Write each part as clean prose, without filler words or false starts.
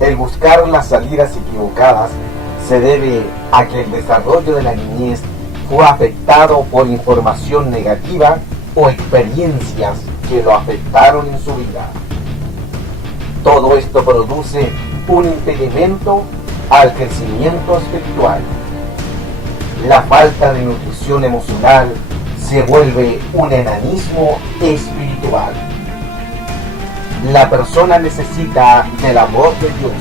El buscar las salidas equivocadas se debe a que el desarrollo de la niñez fue afectado por información negativa o experiencias que lo afectaron en su vida. Todo esto produce un impedimento al crecimiento espiritual. La falta de nutrición emocional se vuelve un enanismo espiritual. La persona necesita del amor de Dios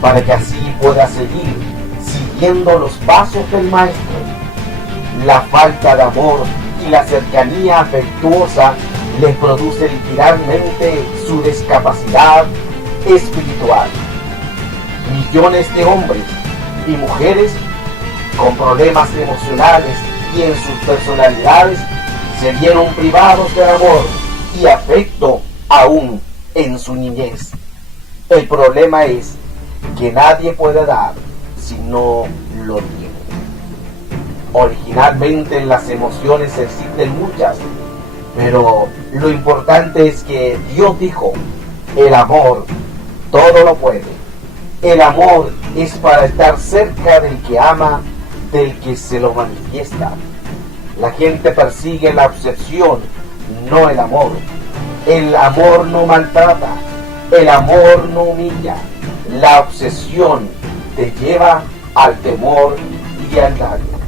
para que así pueda seguir siguiendo los pasos del Maestro. La falta de amor y la cercanía afectuosa le produce literalmente su discapacidad espiritual. Millones de hombres y mujeres con problemas emocionales y en sus personalidades se vieron privados del amor y afecto aún en su niñez. El problema es que nadie puede dar si no lo tiene. Originalmente en las emociones existen muchas, pero lo importante es que Dios dijo: el amor todo lo puede. El amor es para estar cerca del que ama, del que se lo manifiesta. La gente persigue la obsesión, no el amor. El amor no maltrata, el amor no humilla. La obsesión te lleva al temor y al daño.